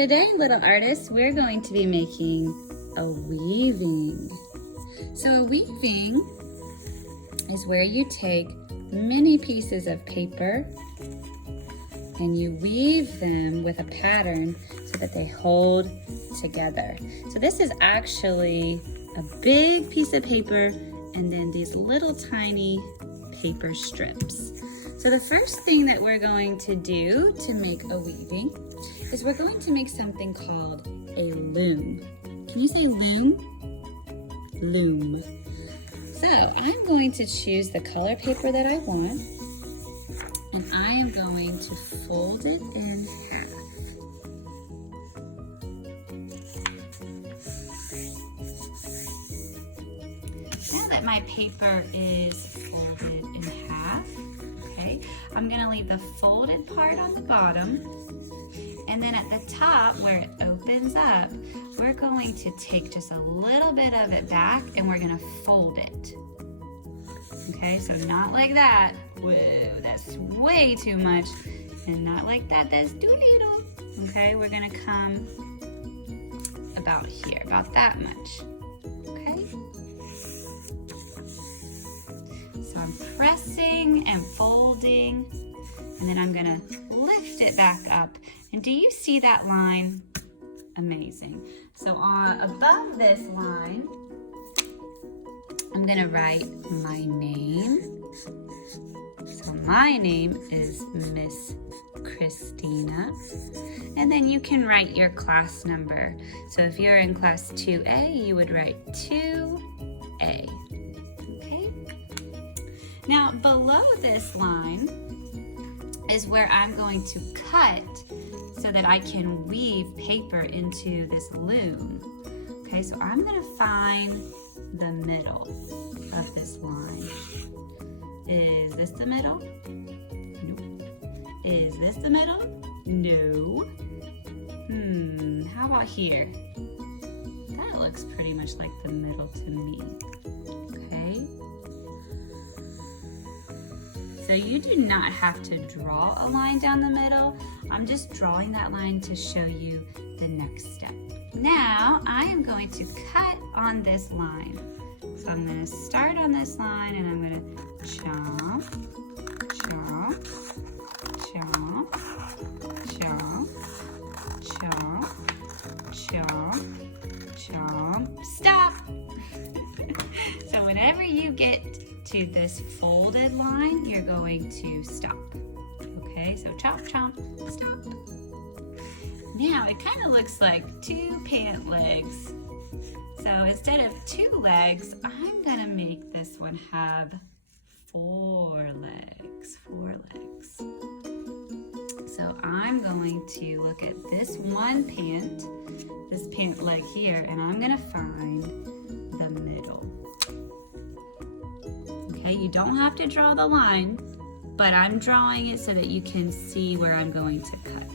Today, little artists, we're going to be making a weaving. So a weaving is where you take many pieces of paper and you weave them with a pattern so that they hold together. So this is actually a big piece of paper and then these little tiny paper strips. So the first thing that we're going to do to make a weaving is we're going to make something called a loom. Can you say loom? Loom. So I'm going to choose the color paper that I want, and I am going to fold it in half. Now that my paper is folded in half, okay, I'm gonna leave the folded part on the bottom, and then at the top where it opens up, we're going to take just a little bit of it back and we're gonna fold it. Okay, so not like that. Whoa, that's way too much. And not like that, that's too little. Okay, we're gonna come about here, about that much. Okay? So I'm pressing and folding, and then I'm gonna lift it back up. And do you see that line? Amazing. So above this line, I'm gonna write my name. So my name is Miss Christina. And then you can write your class number. So if you're in class 2A, you would write 2A. Okay? Now below this line is where I'm going to cut so that I can weave paper into this loom. Okay, so I'm gonna find the middle of this line. Is this the middle? Nope. Is this the middle? No. How about here? That looks pretty much like the middle to me. Okay. So you do not have to draw a line down the middle. I'm just drawing that line to show you the next step. Now I am going to cut on this line. So I'm going to start on this line and I'm going to chomp, chomp, chomp, chomp, chomp, chomp, chomp, stop. So whenever you get to this folded line, you're going to stop. Okay, so chomp, chomp, stop. Now it kind of looks like two pant legs. So instead of two legs, I'm gonna make this one have four legs. So I'm going to look at this one pant, this pant leg here, and I'm gonna find the middle. Okay, you don't have to draw the line, but I'm drawing it so that you can see where I'm going to cut.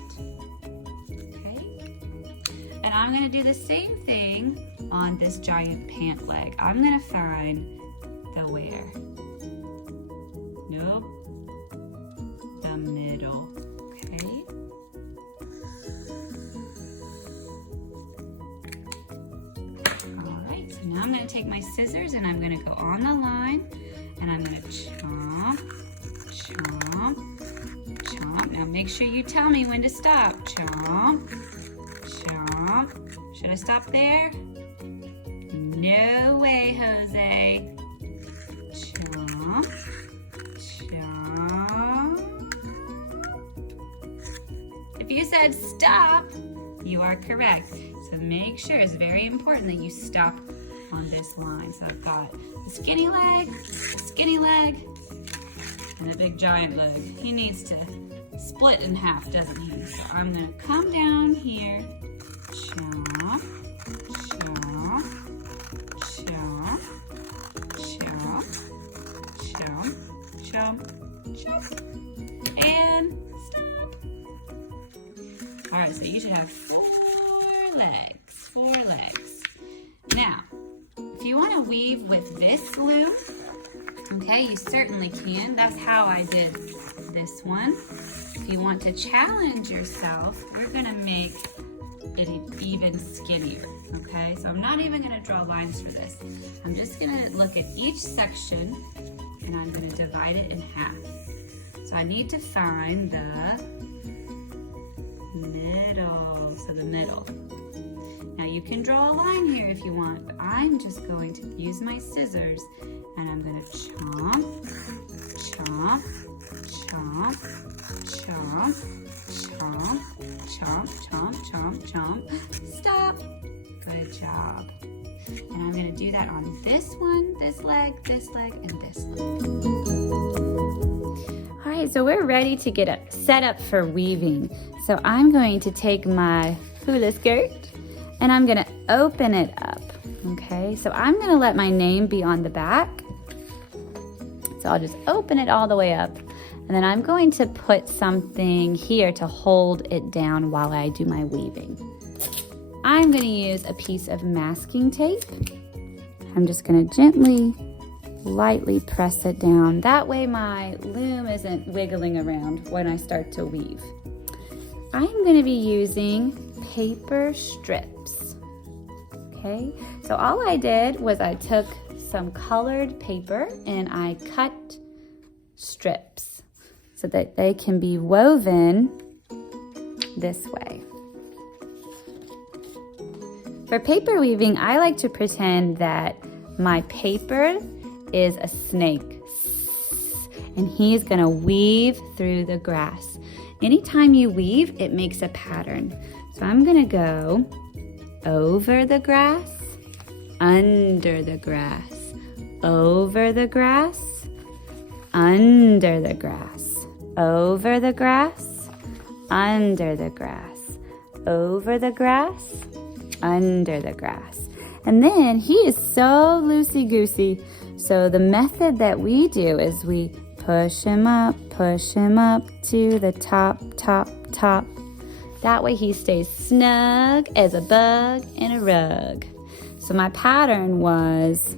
And I'm gonna do the same thing on this giant pant leg. I'm gonna find the where. Nope. The middle, okay? All right, so now I'm gonna take my scissors and I'm gonna go on the line and I'm gonna chomp, chomp, chomp. Now make sure you tell me when to stop. Chomp, chomp. Should I stop there? No way, Jose. Chomp, chomp. If you said stop, you are correct. So make sure, it's very important that you stop on this line. So I've got the skinny leg, and a big giant leg. He needs to split in half, doesn't he? So I'm gonna come down here, chomp, chomp, chomp, chomp, chomp, chomp, chomp, and stop. All right, so you should have four legs. Now, if you want to weave with this loom, okay, you certainly can. That's how I did this one. If you want to challenge yourself, we're gonna make it even skinnier, okay? So I'm not even gonna draw lines for this. I'm just gonna look at each section and I'm gonna divide it in half. So I need to find the middle, so the middle. Now you can draw a line here if you want, but I'm just going to use my scissors and I'm gonna chomp, chomp, chomp, chomp, chomp, chomp, chomp, chomp, chomp. Stop. Good job. And I'm gonna do that on this one, this leg, and this leg. All right, so we're ready to get set up for weaving. So I'm going to take my hula skirt and I'm gonna open it up, okay? So I'm gonna let my name be on the back. So I'll just open it all the way up. And then I'm going to put something here to hold it down while I do my weaving. I'm gonna use a piece of masking tape. I'm just gonna gently, lightly press it down. That way my loom isn't wiggling around when I start to weave. I'm gonna be using paper strips, okay? So all I did was I took some colored paper and I cut strips so that they can be woven this way. For paper weaving, I like to pretend that my paper is a snake and he's gonna weave through the grass. Anytime you weave, it makes a pattern. So I'm gonna go over the grass, under the grass, over the grass, under the grass, over the grass, under the grass, over the grass, under the grass. And then he is so loosey-goosey. So the method that we do is we push him up to the top, top, top. That way he stays snug as a bug in a rug. So my pattern was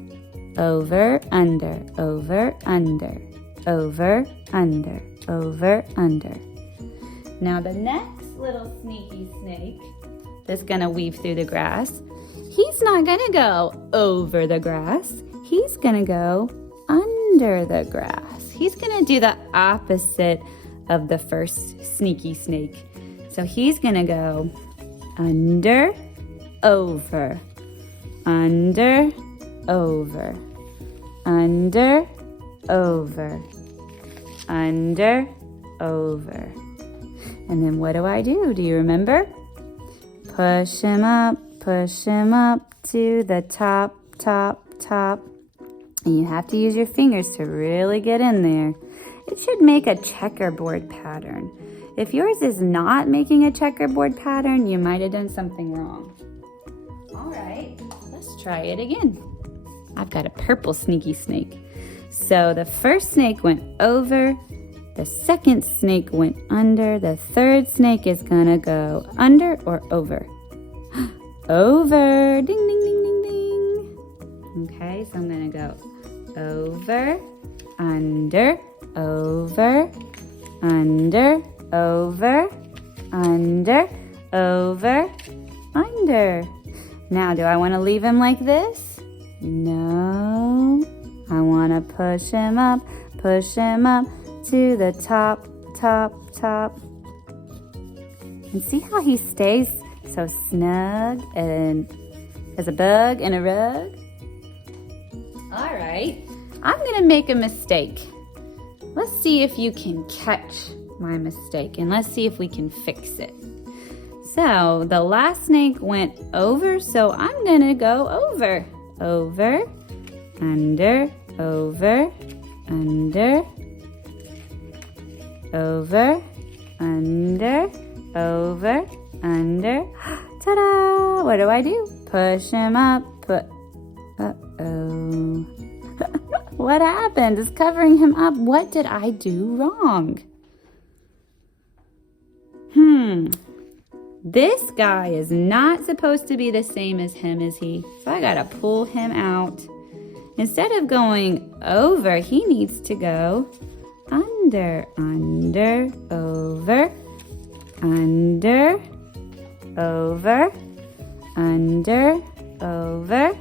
over, under, over, under, over, under, over, under. Now the next little sneaky snake that's gonna weave through the grass, he's not gonna go over the grass. He's gonna go under the grass. He's gonna do the opposite of the first sneaky snake. So he's gonna go under, over, under, over, under, over, under, over. And then what do? Do you remember? Push him up to the top, top, top. And you have to use your fingers to really get in there. It should make a checkerboard pattern. If yours is not making a checkerboard pattern, you might have done something wrong. All right, let's try it again. I've got a purple sneaky snake. So the first snake went over, the second snake went under, the third snake is gonna go under or over? Over, ding, ding, ding, ding, ding. Okay, so I'm gonna go over, under, over, under, over, under, over, under. Now, do I want to leave him like this? No. I want to push him up to the top, top, top. And see how he stays so snug and as a bug in a rug? All right, I'm gonna make a mistake. Let's see if you can catch my mistake and let's see if we can fix it. So the last snake went over, so I'm gonna go over. Over, under, over, under, over, under, over, under. Ta-da! What do? Push him up, uh-oh. What happened? It's covering him up. What did I do wrong? This guy is not supposed to be the same as him, is he? So I gotta pull him out. Instead of going over, he needs to go under, under, over, under, over, under, over,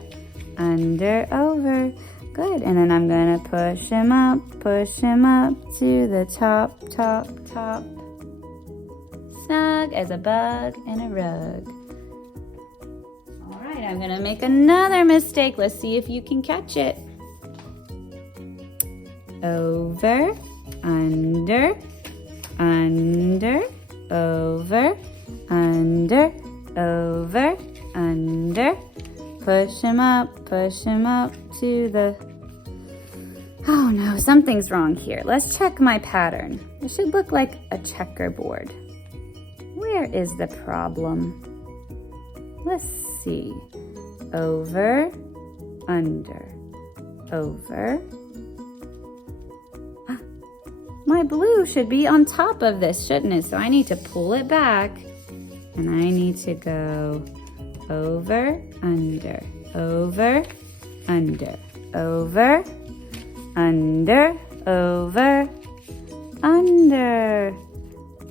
under, over. Good, and then I'm gonna push him up to the top, top, top. Snug as a bug in a rug. All right, I'm gonna make another mistake. Let's see if you can catch it. Over, under, under, over, under, over, under. Push him up to the... Oh no, something's wrong here. Let's check my pattern. It should look like a checkerboard. Where is the problem? Let's see. Over, under, over. My blue should be on top of this, shouldn't it? So I need to pull it back, and I need to go over, under, over, under, over, under, over, under.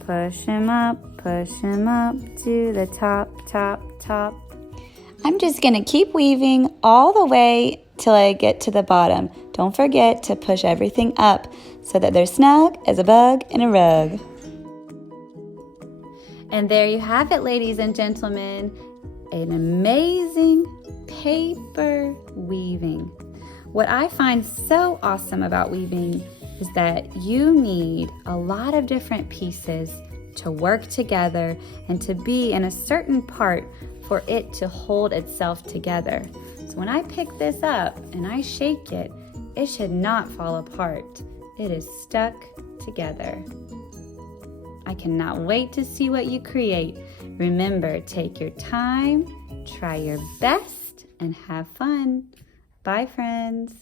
Push him up to the top, top, top. I'm just gonna keep weaving all the way till I get to the bottom. Don't forget to push everything up so that they're snug as a bug in a rug. And there you have it, ladies and gentlemen. An amazing paper weaving. What I find so awesome about weaving is that you need a lot of different pieces to work together and to be in a certain part for it to hold itself together. So when I pick this up and I shake it, it should not fall apart. It is stuck together. I cannot wait to see what you create. Remember, take your time, try your best, and have fun. Bye, friends.